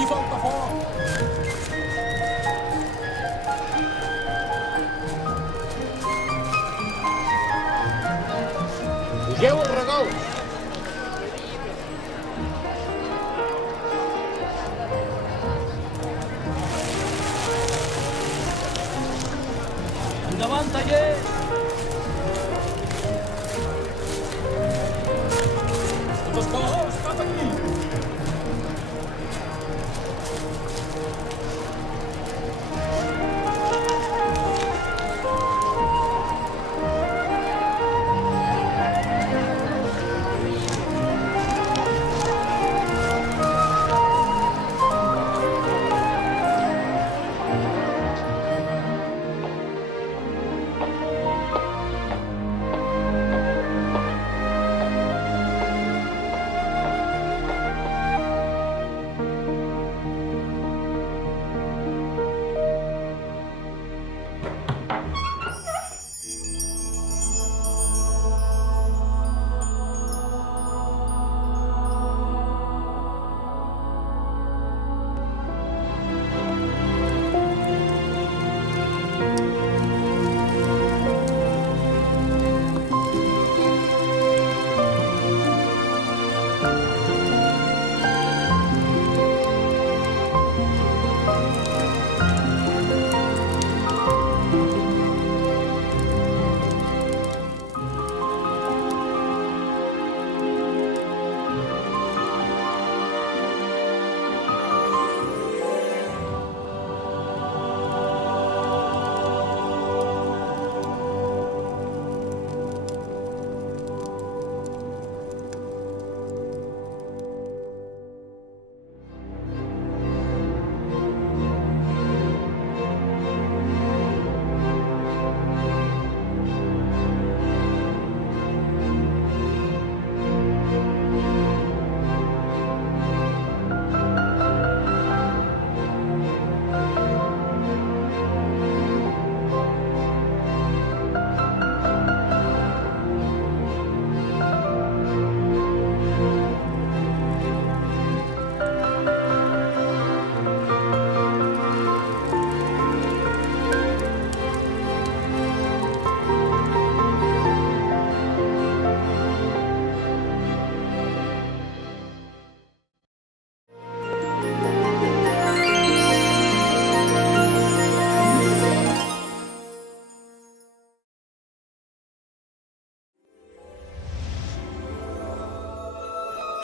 Aquí falta foc! Pugeu els regols! Endavant, taller! Tots els colors, cap aquí!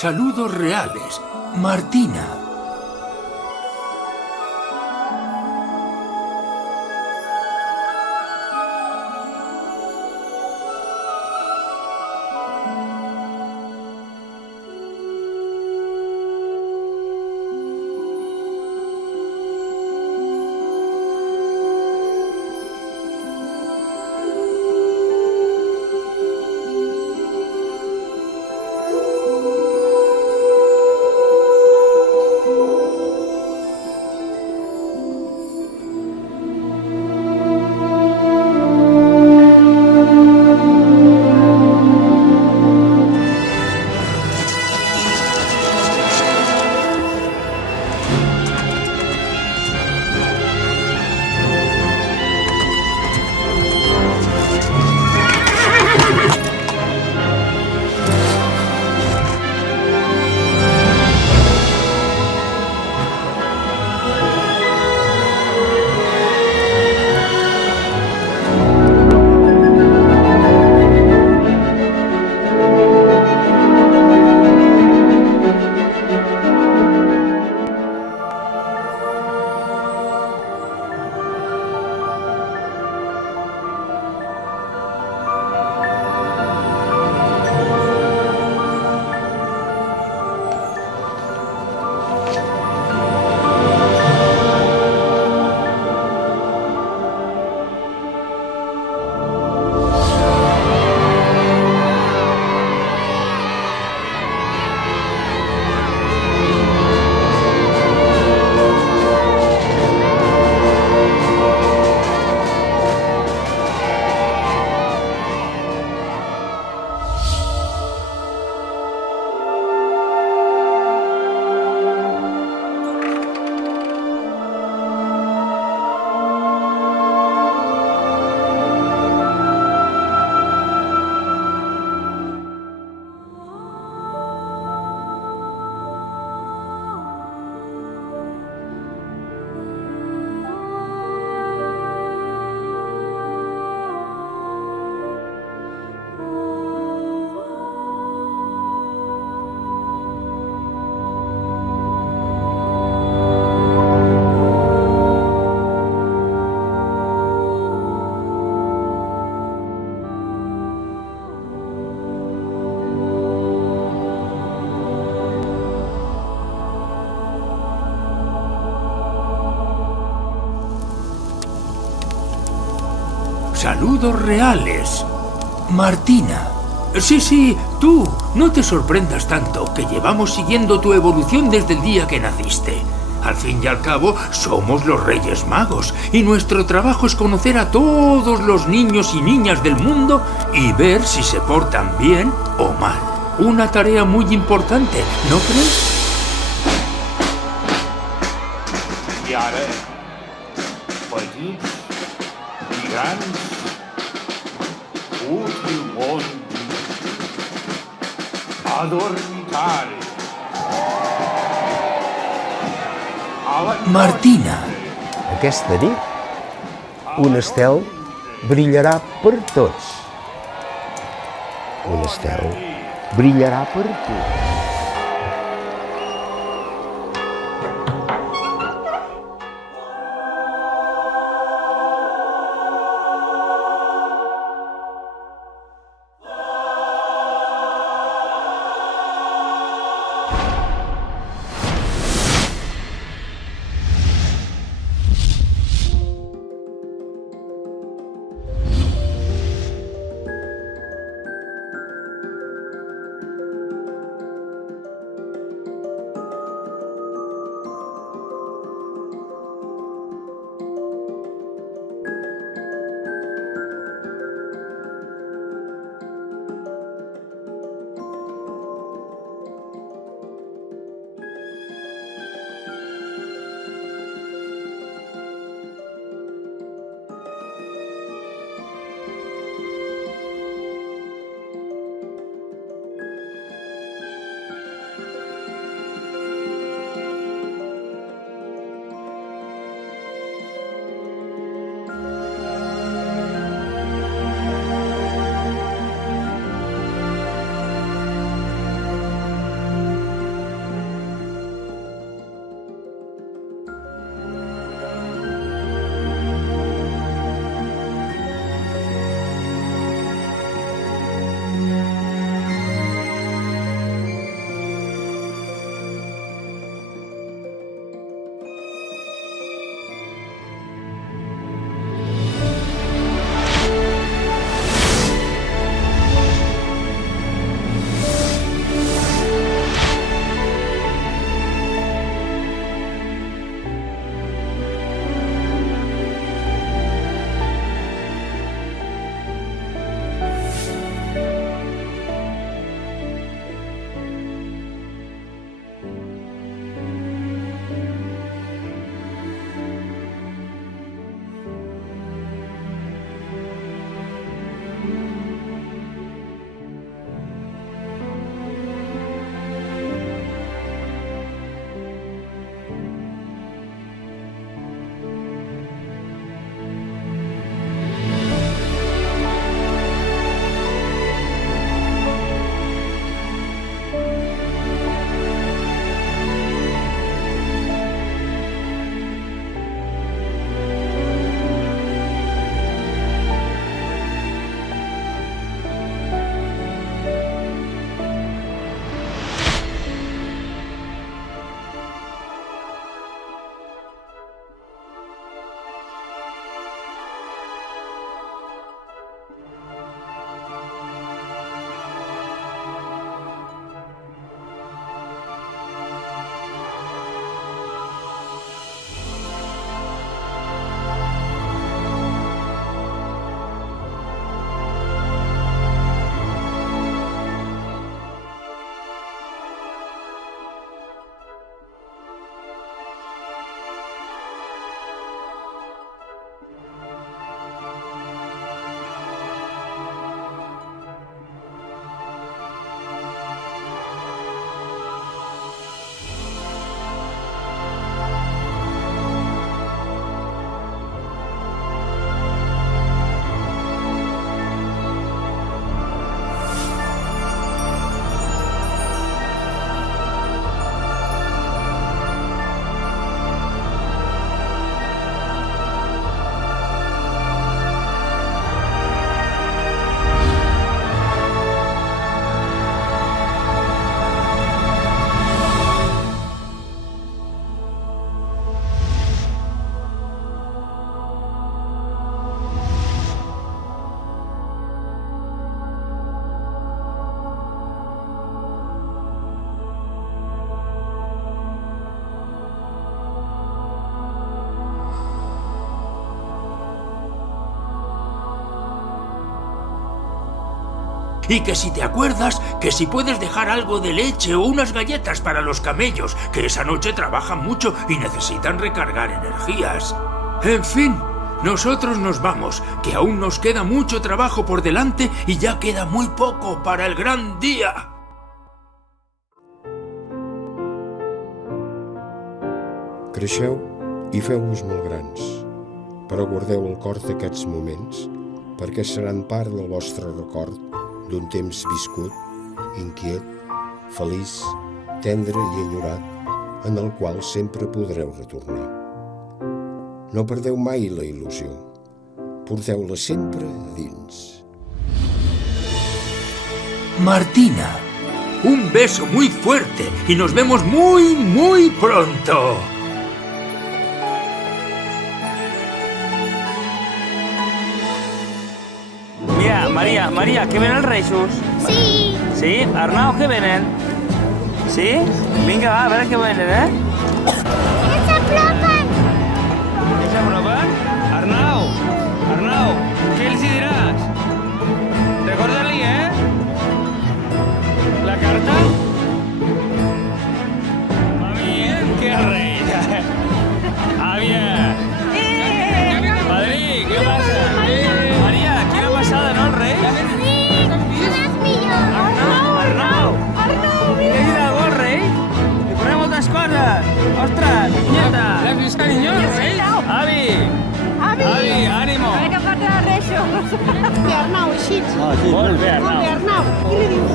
Saludos reales, Martina. Saludos reales. Martina. Sí, tú. No te sorprendas tanto, que llevamos siguiendo tu evolución desde el día que naciste. Al fin y al cabo, somos los Reyes Magos, y nuestro trabajo es conocer a todos los niños y niñas del mundo y ver si se portan bien o mal. Una tarea muy importante, ¿no crees? I ara, petits i grans, útil món, a dormitare. Martina. Aquesta nit, un estel brillarà per tots. Un estel brillarà per tu. Y que si te acuerdas, que si puedes dejar algo de leche o unas galletas para los camellos, que esa noche trabajan mucho y necesitan recargar energías. En fin, nosotros nos vamos, que aún nos queda mucho trabajo por delante y ya queda muy poco para el gran día. Creixeu i feu-vos molt grans, però guardeu el cor d'aquests moments, perquè seran part del vostre record d'un temps viscut, inquiet, feliç, tendre i enyorat, en el qual sempre podreu retornar. No perdeu mai la il·lusió, porteu-la sempre a dins. Martina, un beso muy fuerte y nos vemos muy, muy pronto. Mira, Maria, que venen els Reixos? Sí. Sí? Arnau, que venen? Sí? Vinga, va, a veure què venen, eh? Que s'apropen. Que s'apropen? Arnau, què els hi diràs? Recorda-li, la carta? Va bien, que rei. Àvia. Padrí, què passa? Maria, quina passada, no, el rei? Sí, són els millors. Arnau! Li ha dit algú al rei? Li coneix moltes coses. Ostres, nieta! L'has vist, cariño, el rei? Avi, ànimo! A veure què porta de reixos. Bé, Arnau, així. Molt bé, Molt bé, Arnau. Arnau. Què li dius?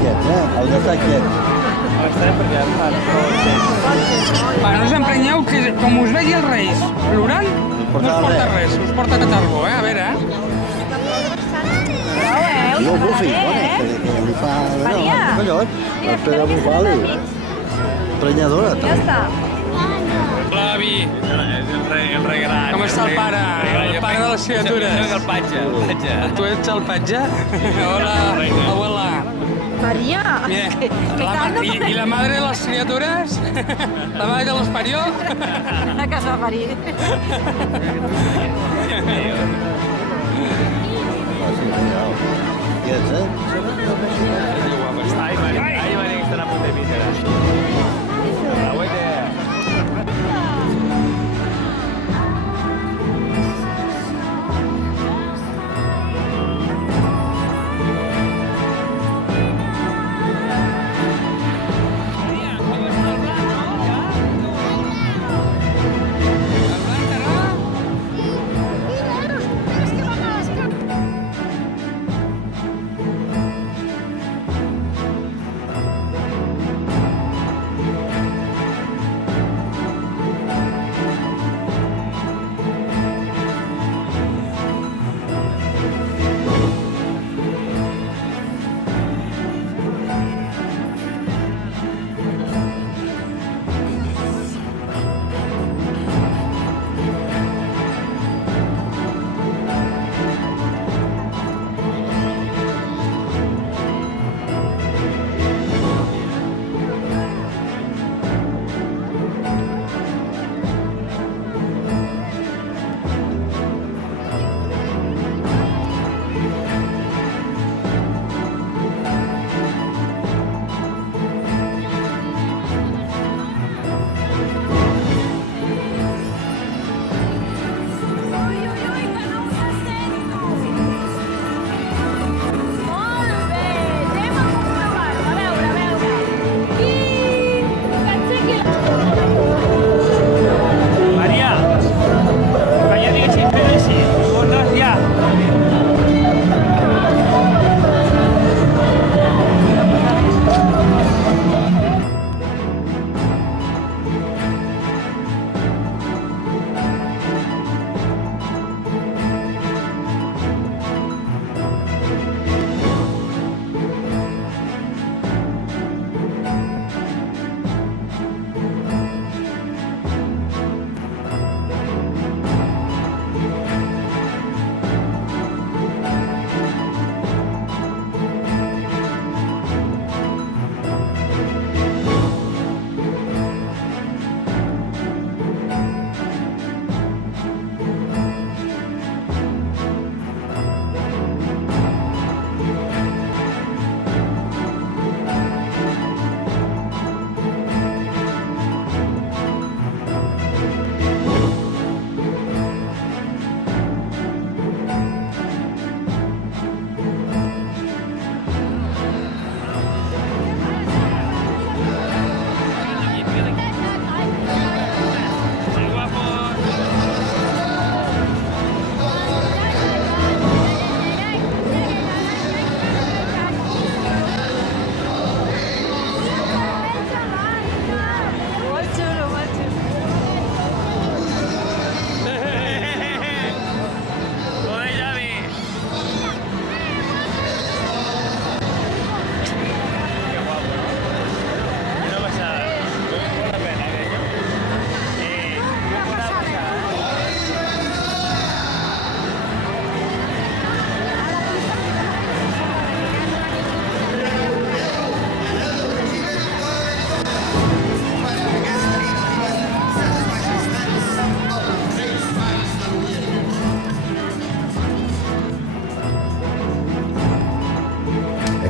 Quiet, heu d'estar quiets. Estarem perquè em fan... Va, no us emprenyeu, que com us vegi els Reis plorant, no us porta res, us porta catarro, a veure, No ho bufi, que li fa... Maria! Collons, espera bufar-li. Prenyadora, Ja també. està. Hola, avi. És el rei gran. Com està el pare? El pare de les criatures. Soc el patge. Tu ets el patge? Hola, abuela. Maria! Mira, ¿y la madre de las criaturas? ¿La madre de los parió? La que es va parir. Quiets, eh? Ai, Maria, que estan a punt de pítera.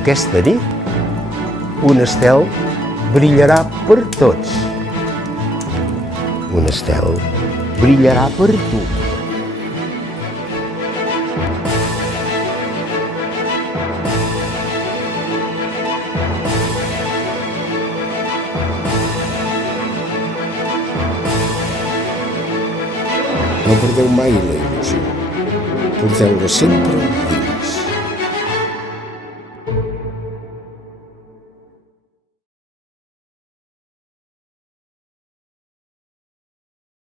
Aquesta nit, un estel brillarà per tots. Un estel brillarà per tu. No perdeu mai la il·lusió. Porteu-la sempre